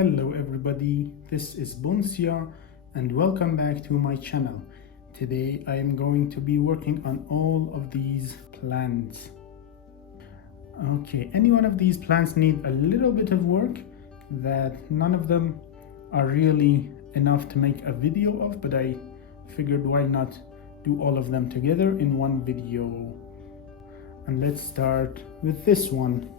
Hello everybody, this is Bonsia and welcome back to my channel. Today I am going to be working on all of these plants. Okay, any one of these plants need a little bit of work that none of them are really enough to make a video of, but I figured why not do all of them together in one video. And let's start with this one.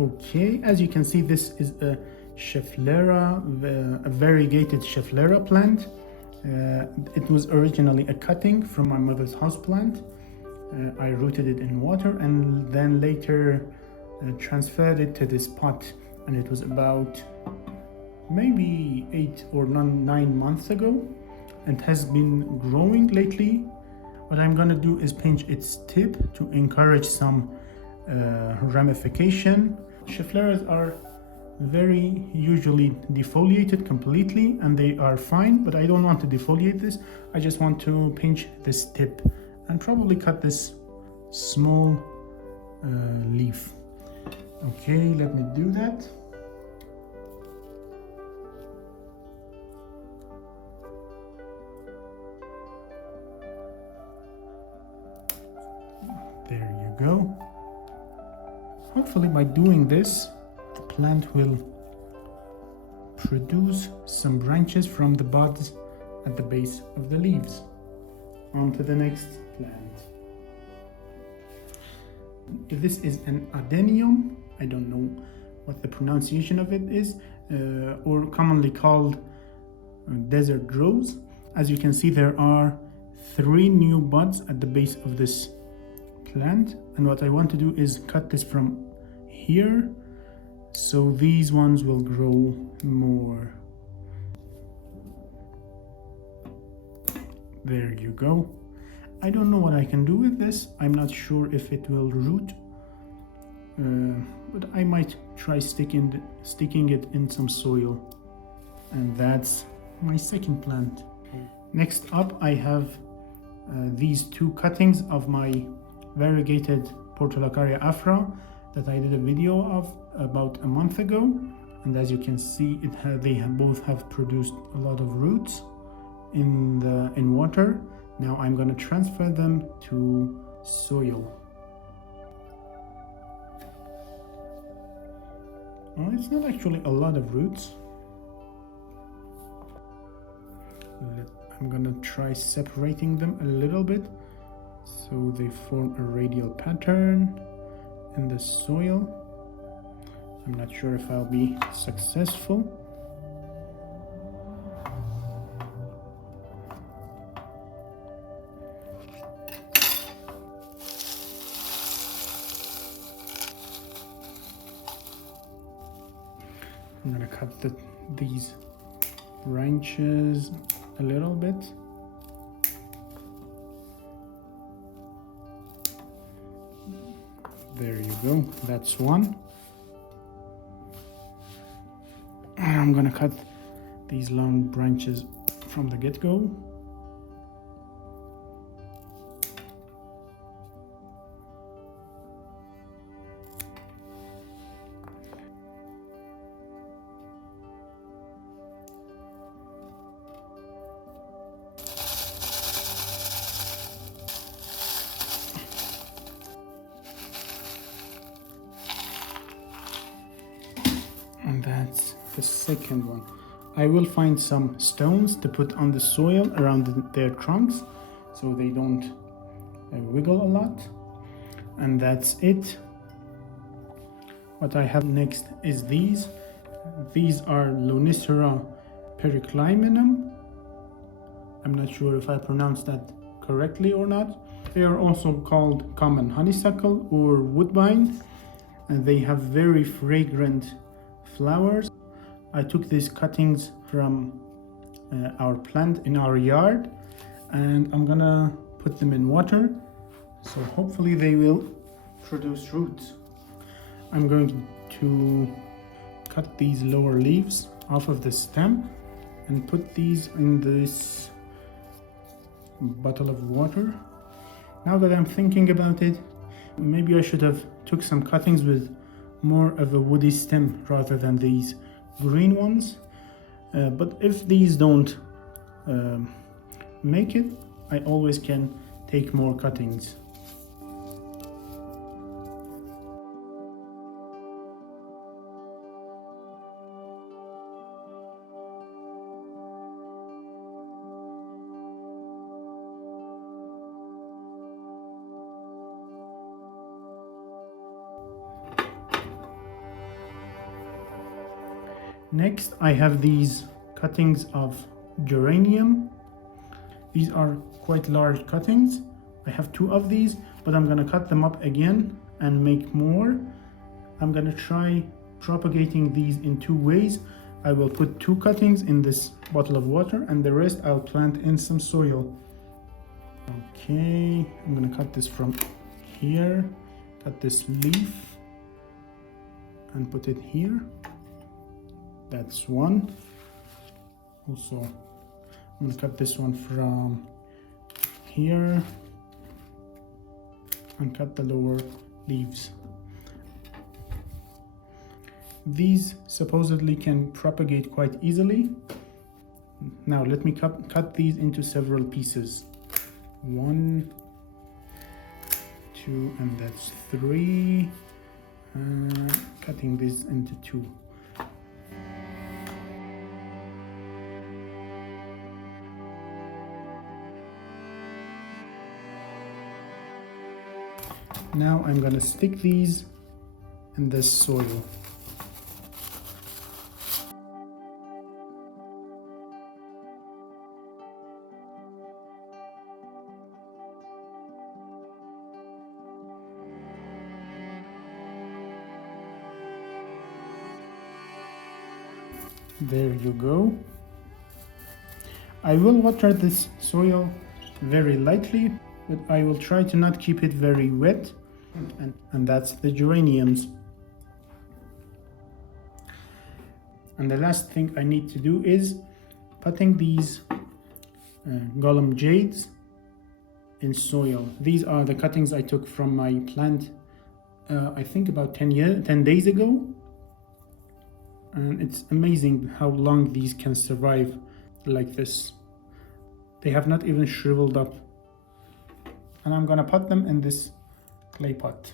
Okay, as you can see, this is a Schefflera, a variegated Schefflera plant. It was originally a cutting from my mother's houseplant. I rooted it in water and then later transferred it to this pot, and it was about maybe 8 or 9 months ago and has been growing lately. What I'm gonna do is pinch its tip to encourage some ramification. Scheffleras are very usually defoliated completely and they are fine, but I don't want to defoliate this. I just want to pinch this tip and probably cut this small leaf. Okay, let me do that. There you go. Hopefully by doing this, the plant will produce some branches from the buds at the base of the leaves. On to the next plant. This is an adenium. I don't know what the pronunciation of it is, or commonly called desert rose. As you can see, there are 3 new buds at the base of this plant, and what I want to do is cut this from here so these ones will grow more. There you go. I don't know what I can do with this. I'm not sure if it will root, but I might try sticking it in some soil. And that's my second plant. Next up, I have these 2 cuttings of my variegated Portulacaria afra that I did a video of about a month ago, and as you can see, they both have produced a lot of roots in water. Now I'm going to transfer them to soil. Well, it's not actually a lot of roots. I'm going to try separating them a little bit so they form a radial pattern in the soil. I'm not sure if I'll be successful. I'm gonna cut these branches a little bit. There you go, that's one. And I'm gonna cut these long branches from the get-go. And that's the second one. I will find some stones to put on the soil around their trunks so they don't wiggle a lot. And that's it. What I have next is these. These are Lonicera periclymenum. I'm not sure if I pronounced that correctly or not. They are also called common honeysuckle or woodbine, and they have very fragrant flowers. I took these cuttings from our plant in our yard, and I'm gonna put them in water, so hopefully they will produce roots. I'm going to cut these lower leaves off of the stem and put these in this bottle of water. Now that I'm thinking about it, maybe I should have took some cuttings with more of a woody stem rather than these green ones. But if these don't make it, I always can take more cuttings. Next, I have these cuttings of geranium. These are quite large cuttings. I have 2 of these, but I'm gonna cut them up again and make more. I'm gonna try propagating these in 2 ways. I will put 2 cuttings in this bottle of water and the rest I'll plant in some soil. Okay, I'm gonna cut this from here, cut this leaf and put it here. That's one. Also, I'm gonna cut this one from here and cut the lower leaves. These supposedly can propagate quite easily. Now let me cut these into several pieces. 1, 2, and that's 3. Cutting this into 2. Now I'm gonna stick these in this soil. There you go. I will water this soil very lightly, but I will try to not keep it very wet. And that's the geraniums. And the last thing I need to do is putting these golem jades in soil. These are the cuttings I took from my plant, I think about 10 days ago. And it's amazing how long these can survive like this. They have not even shriveled up. And I'm gonna put them in this clay pot.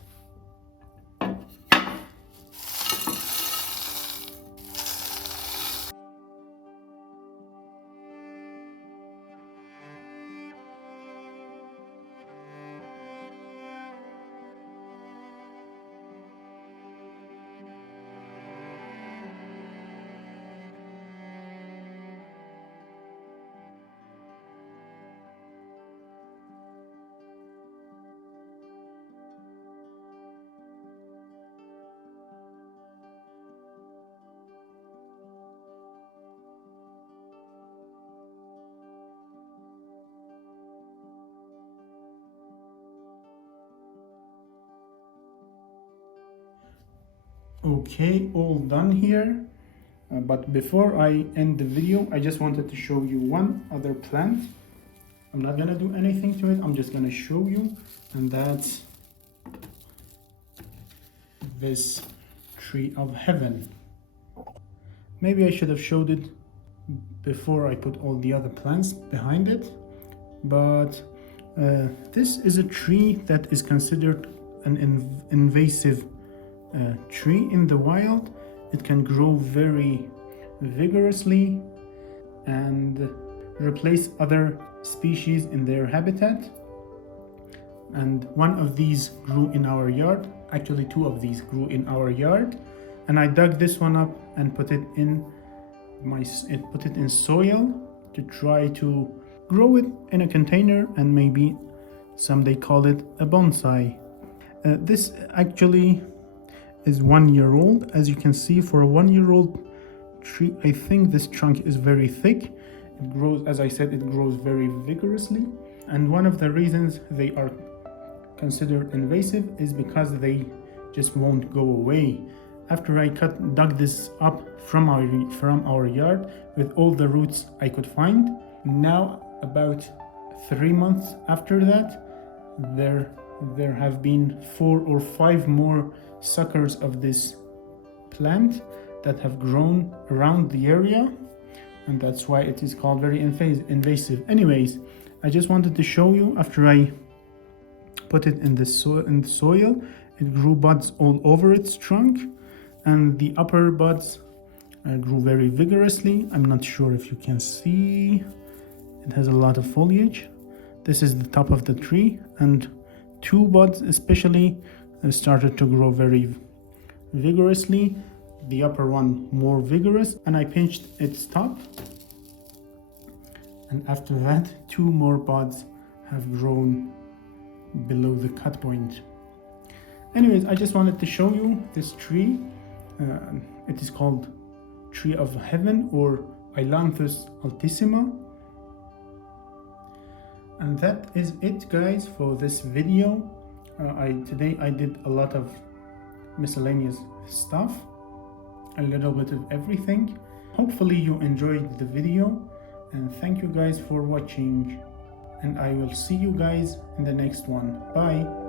Okay, all done here. But before I end the video, I just wanted to show you one other plant. I'm not gonna do anything to it, I'm just gonna show you, and that's this tree of heaven. Maybe I should have showed it before I put all the other plants behind it, but this is a tree that is considered an invasive tree in the wild. It can grow very vigorously and replace other species in their habitat. And one of these grew in our yard. Actually, 2 of these grew in our yard. And I dug this one up and put it in soil to try to grow it in a container and maybe someday call it a bonsai. This actually is 1 year old. As you can see, for a 1-year-old tree, I think this trunk is very thick. It grows, as I said, it grows very vigorously. And one of the reasons they are considered invasive is because they just won't go away. After I dug this up from our yard with all the roots I could find, now about 3 months after that, there have been 4 or 5 more suckers of this plant that have grown around the area, and that's why it is called very invasive. Anyways, I just wanted to show you, after I put it in the soil, it grew buds all over its trunk, and the upper buds grew very vigorously. I'm not sure if you can see, it has a lot of foliage. This is the top of the tree, and two buds especially started to grow very vigorously, the upper one more vigorous, and I pinched its top, and after that 2 more buds have grown below the cut point. Anyways, I just wanted to show you this tree. It is called Tree of Heaven, or Ailanthus altissima. And that is it, guys, for this video. Today I did a lot of miscellaneous stuff, a little bit of everything. Hopefully you enjoyed the video, and thank you guys for watching, and I will see you guys in the next one. Bye.